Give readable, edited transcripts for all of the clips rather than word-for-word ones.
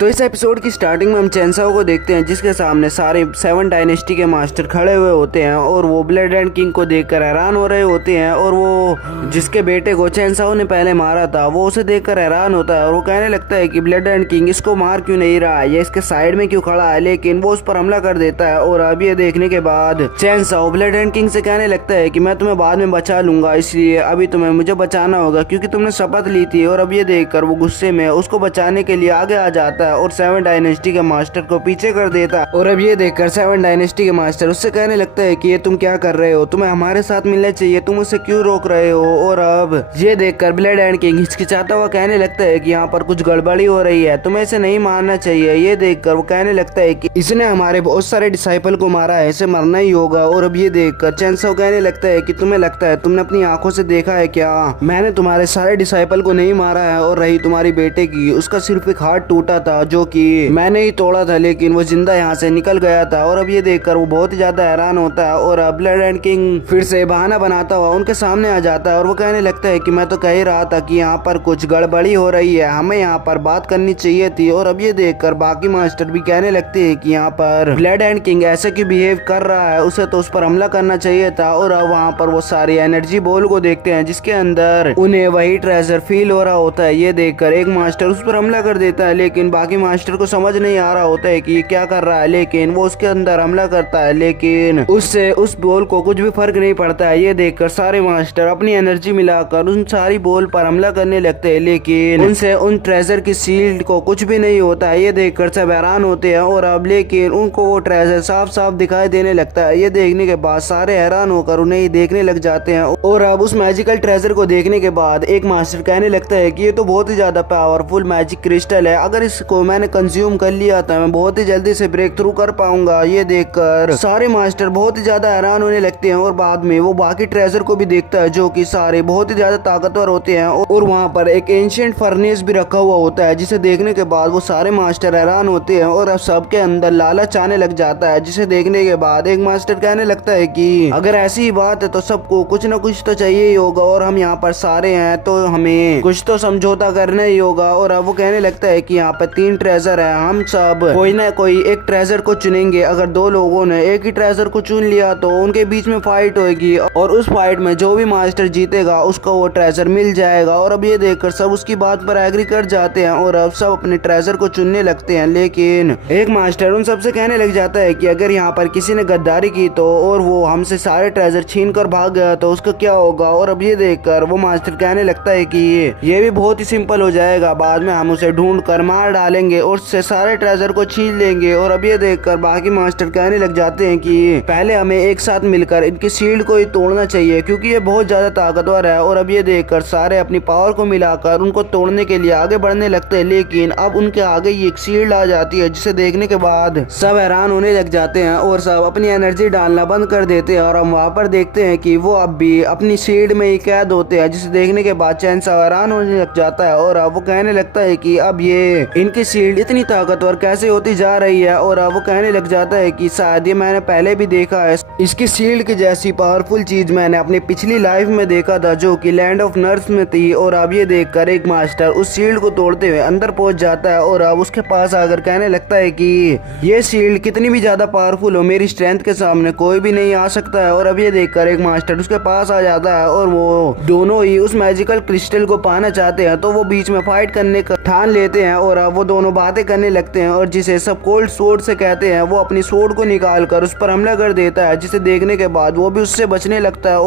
तो इस एपिसोड की स्टार्टिंग में हम चेनसाओ को देखते हैं जिसके सामने सारे 7 डायनेस्टी के मास्टर खड़े हुए होते हैं और वो ब्लड एंड किंग को देखकर हैरान हो रहे होते हैं। और वो जिसके बेटे को चेनसाओ ने पहले मारा था वो उसे देखकर हैरान होता है और वो कहने लगता है कि ब्लड एंड किंग इसको मार क्यों नहीं रहा है, ये इसके साइड में क्यों खड़ा है, लेकिन वो उस पर हमला कर देता है। और अब ये देखने के बाद चेनसाओ ब्लड एंड किंग से कहने लगता है कि मैं तुम्हें बाद में बचा लूंगा, इसलिए अभी तुम्हें मुझे बचाना होगा क्योंकि तुमने शपथ ली थी। और अब ये देखकर वो गुस्से में उसको बचाने के लिए आगे आ जाता है और 7 डायनेस्टी के मास्टर को पीछे कर देता है। और अब ये देखकर 7 डायनेस्टी के मास्टर उससे कहने लगता है कि ये तुम क्या कर रहे हो, तुम्हें हमारे साथ मिलना चाहिए, तुम उसे क्यों रोक रहे हो। और अब ये देखकर ब्लड एंड किंग हिचकिचाता हुआ कहने लगता है कि यहाँ पर कुछ गड़बड़ी हो रही है, तुम्हें इसे नहीं मारना चाहिए। ये देखकर वो कहने लगता है कि इसने हमारे बहुत सारे डिसाइपल को मारा है, इसे मरना ही होगा। और अब ये देखकर चेनसाओ कहने लगता है कि तुम्हें लगता है तुमने अपनी आंखों से देखा है क्या, मैंने तुम्हारे सारे डिसाइपल को नहीं मारा है। और रही तुम्हारी बेटे की, उसका सिर्फ एक हाथ टूटा था जो कि मैंने ही तोड़ा था, लेकिन वो जिंदा यहाँ से निकल गया था। और अब ये देखकर वो बहुत ही ज्यादा हैरान होता है और ब्लड एंड किंग फिर से बहाना बनाता हुआ उनके सामने आ जाता है और वो कहने लगता है कि मैं तो कह ही रहा था कि यहाँ पर कुछ गड़बड़ी हो रही है, हमें यहाँ पर बात करनी चाहिए थी। और अब ये देखकर बाकी मास्टर भी कहने लगते हैं कि यहाँ पर ब्लड एंड किंग ऐसे क्यों बिहेव कर रहा है, उसे तो उस पर हमला करना चाहिए था। और अब वहाँ पर वो सारी एनर्जी बॉल को देखते हैं जिसके अंदर उन्हें वही ट्रेजर फील हो रहा होता है। ये देखकर एक मास्टर उस पर हमला कर देता है, लेकिन बाकी मास्टर को समझ नहीं आ रहा होता है कि ये क्या कर रहा है, लेकिन वो उसके अंदर हमला करता है, लेकिन उससे उस बॉल को कुछ भी फर्क नहीं पड़ता है। ये देखकर सारे मास्टर अपनी एनर्जी मिलाकर उन सारी बॉल पर हमला करने लगते हैं, लेकिन उनसे उन ट्रेजर की शील्ड को कुछ भी नहीं होता है। ये देखकर सब हैरान होते हैं और अब लेकिन उनको वो ट्रेजर साफ साफ दिखाई देने लगता है। ये देखने के बाद सारे हैरान होकर उन्हें ही देखने लग जाते हैं। और अब उस मैजिकल ट्रेजर को देखने के बाद एक मास्टर कहने लगता है कि ये तो बहुत ही ज्यादा पावरफुल मैजिक क्रिस्टल है, अगर इसको मैंने कंज्यूम कर लिया था मैं बहुत ही जल्दी से ब्रेक थ्रू कर पाऊंगा। ये देखकर सारे मास्टर बहुत ही ज्यादा हैरान होने लगते हैं और बाद में वो बाकी ट्रेजर को भी देखता है जो कि सारे बहुत ही ज्यादा ताकतवर होते हैं। और वहाँ पर एक एंशिएंट फर्नेस भी रखा हुआ होता है जिसे देखने के बाद वो सारे मास्टर हैरान होते हैं और अब सबके अंदर लालच आने लग जाता है, जिसे देखने के बाद एक मास्टर कहने लगता है कि अगर ऐसी ही बात है तो सबको कुछ न कुछ तो चाहिए ही होगा और हम यहाँ पर सारे हैं तो हमें कुछ तो समझौता करना ही होगा। और अब वो कहने लगता है कि यहाँ पर 3 ट्रेजर है, हम सब कोई ना कोई एक ट्रेजर को चुनेंगे, अगर 2 लोगों ने एक ही ट्रेजर को चुन लिया तो उनके बीच में फाइट होगी और उस फाइट में जो भी मास्टर जीतेगा उसको वो ट्रेजर मिल जाएगा। और अब ये देखकर सब उसकी बात पर एग्री कर जाते हैं और अब सब अपने ट्रेजर को चुनने लगते हैं, लेकिन एक मास्टर उन सबसे कहने लग जाता है कि अगर यहाँ पर किसी ने गद्दारी की तो और वो हमसे सारे ट्रेजर छीन कर भाग गया तो उसका क्या होगा। और अब ये देखकर वो मास्टर कहने लगता है कि ये भी बहुत ही सिंपल हो जाएगा, बाद में हम उसे ढूंढ कर मार डालेंगे और उससे सारे ट्रेजर को छीन लेंगे। और अब ये देखकर बाकी मास्टर कहने लग जाते हैं कि पहले हमें एक साथ मिलकर इनकी शील्ड को ही तोड़ना चाहिए क्योंकि ये बहुत ज्यादा ताकतवर है। और अब ये देखकर सारे अपनी पावर को मिलाकर उनको तोड़ने के लिए आगे बढ़ने लगते हैं, लेकिन अब उनके आगे ये एक शील्ड आ जाती है जिसे देखने के बाद सब हैरान होने लग जाते हैं और सब अपनी एनर्जी डालना बंद कर देते हैं। और हम वहाँ पर देखते हैं कि वो अब भी अपनी शील्ड में ही कैद होते हैं, जिसे देखने के बाद चेनसाओ हैरान होने लग जाता है और अब वो कहने लगता है कि अब ये इनकी शील्ड इतनी ताकतवर कैसे होती जा रही है। और अब वो कहने लग जाता है कि शायद ये मैंने पहले भी देखा है, इसकी शील्ड की जैसी पावरफुल चीज मैंने अपनी पिछली लाइफ में देखा था जो कि लैंड ऑफ नर्स में थी। और अब ये देखकर एक मास्टर उस शील्ड को तोड़ते हुए अंदर पहुंच जाता है और अब उसके पास आकर कहने लगता है कि ये शील्ड कितनी भी ज्यादा पावरफुल हो मेरी स्ट्रेंथ के सामने कोई भी नहीं आ सकता है। और अब ये देखकर एक मास्टर उसके पास आ जाता है और वो दोनों ही उस मैजिकल क्रिस्टल को पाना चाहते हैं तो वो बीच में फाइट करने का ठान लेते हैं और अब वो दोनों बातें करने लगते हैं और जिसे सब कोल्ड स्वॉर्ड से कहते हैं वो अपनी स्वॉर्ड को निकाल कर उस पर हमला कर देता है, जिसे देखने के बाद वो भी उससे बचने लगता है।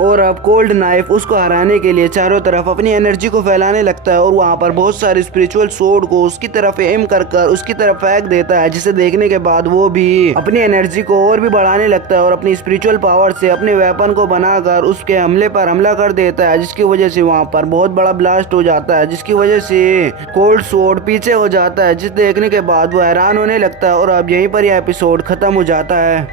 और अब कोल्ड नाइफ उसको हराने के लिए चारों तरफ अपनी एनर्जी को फैलाने लगता है और वहाँ पर बहुत सारे स्पिरिचुअल स्वॉर्ड को उसकी तरफ एम कर उसकी तरफ फेंक देता है, जिसे देखने के बाद वो भी अपनी एनर्जी को और भी बढ़ाने लगता है और अपनी स्पिरिचुअल पावर से अपने वेपन को बनाकर उसके हमले पर हमला कर देता है, जिसकी वजह से वहाँ पर बहुत बड़ा ब्लास्ट हो जाता है, जिसकी वजह से कोल्ड स्वॉर्ड पीछे हो जाता है, जिस देखने के बाद वो हैरान होने लगता है। और अब यहीं पर यह एपिसोड खत्म हो जाता है।